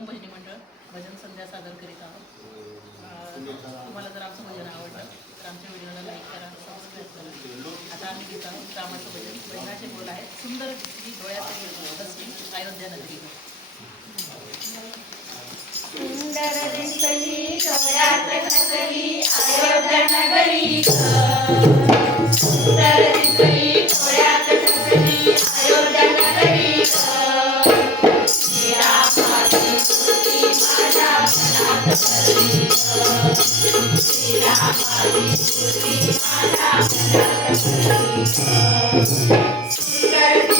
ओम भजनी मंडळ भजन संध्या सादर करीत आहोत. तुम्हाला जर आमचं भजन आवडलं तर आमच्या व्हिडिओला लाईक करा सबस्क्राईब करा. आता आम्ही घेत आहोत रामाचं भजन. भजनाचे बोल आहे सुंदर ही डोळ्याचे अयोध्या नगरी. सुंदर दिसली डोळ्यात अयोध्या नगरी. Thank you.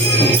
Yeah.